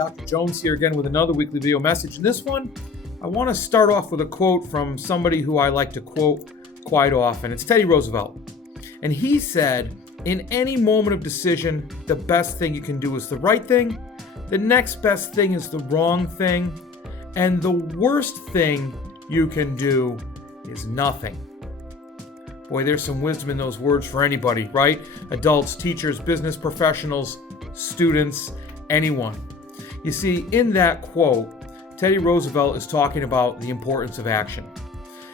Dr. Jones here again with another weekly video message. In this one, I want to start off with a quote from somebody who I like to quote quite often. It's Teddy Roosevelt. And he said, in any moment of decision, the best thing you can do is the right thing, the next best thing is the wrong thing, and the worst thing you can do is nothing. Boy, there's some wisdom in those words for anybody, right? Adults, teachers, business professionals, students, anyone. You see, in that quote, Teddy Roosevelt is talking about the importance of action.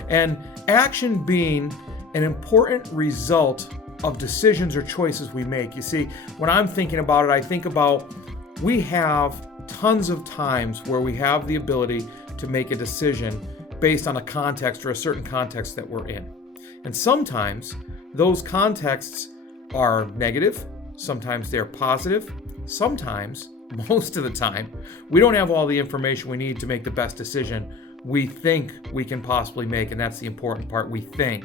And action being an important result of decisions or choices we make. You see, when I'm thinking about it, I think about we have tons of times where we have the ability to make a decision based on a context or a certain context that we're in. And sometimes those contexts are negative, sometimes they're positive, sometimes, most of the time, we don't have all the information we need to make the best decision we think we can possibly make, and that's the important part, we think.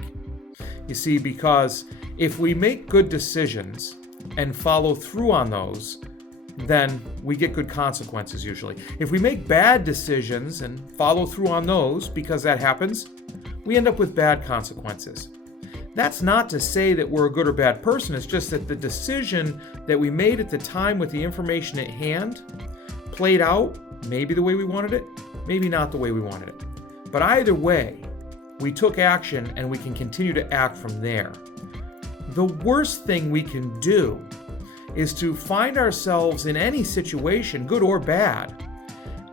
You see, because if we make good decisions and follow through on those, then we get good consequences usually. If we make bad decisions and follow through on those, because that happens, we end up with bad consequences. That's not to say that we're a good or bad person, it's just that the decision that we made at the time with the information at hand played out maybe the way we wanted it, maybe not the way we wanted it. But either way, we took action and we can continue to act from there. The worst thing we can do is to find ourselves in any situation, good or bad,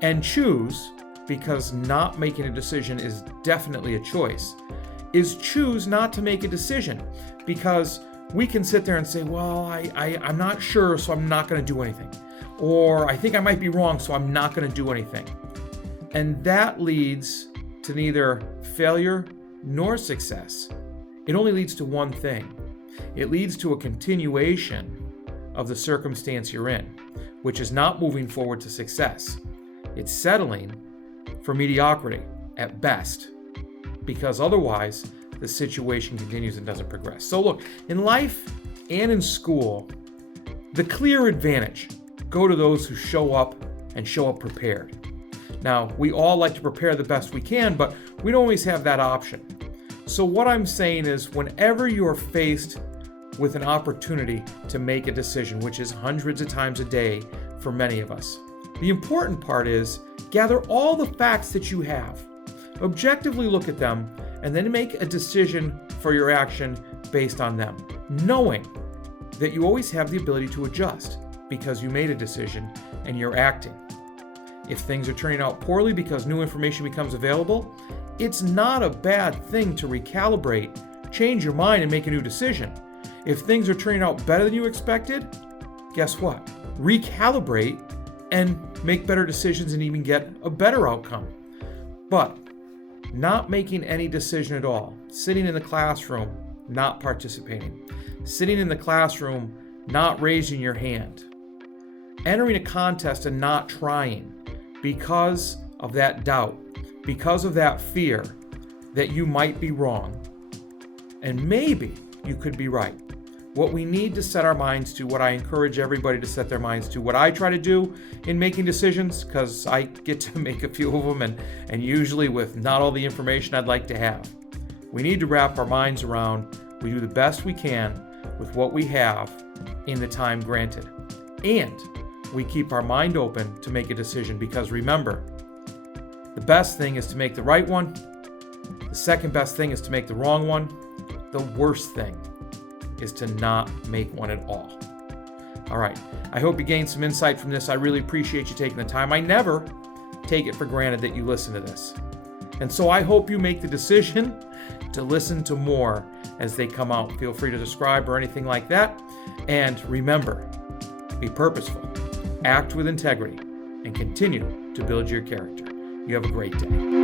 and choose, because not making a decision is definitely a choice, is choose not to make a decision, because we can sit there and say, well, I'm not sure, so I'm not going to do anything. Or I think I might be wrong, so I'm not going to do anything. And that leads to neither failure nor success. It only leads to one thing. It leads to a continuation of the circumstance you're in, which is not moving forward to success. It's settling for mediocrity at best, because otherwise the situation continues and doesn't progress. So look, in life and in school, the clear advantage go to those who show up and show up prepared. Now, we all like to prepare the best we can, but we don't always have that option. So what I'm saying is, whenever you're faced with an opportunity to make a decision, which is hundreds of times a day for many of us, the important part is gather all the facts that you have, objectively look at them, and then make a decision for your action based on them, knowing that you always have the ability to adjust because you made a decision and you're acting. If things are turning out poorly because new information becomes available, it's not a bad thing to recalibrate, change your mind, and make a new decision. If things are turning out better than you expected, guess what? Recalibrate and make better decisions and even get a better outcome. But not making any decision at all, sitting in the classroom, not participating, sitting in the classroom, not raising your hand, entering a contest and not trying because of that doubt, because of that fear that you might be wrong, and maybe you could be right. What we need to set our minds to, what I encourage everybody to set their minds to, what I try to do in making decisions, because I get to make a few of them and usually with not all the information I'd like to have. We need to wrap our minds around, we do the best we can with what we have in the time granted. And we keep our mind open to make a decision, because remember, the best thing is to make the right one. The second best thing is to make the wrong one. The worst thing is to not make one at all. All right, I hope you gained some insight from this. I really appreciate you taking the time. I never take it for granted that you listen to this. And so I hope you make the decision to listen to more as they come out. Feel free to subscribe or anything like that. And remember, be purposeful, act with integrity, and continue to build your character. You have a great day.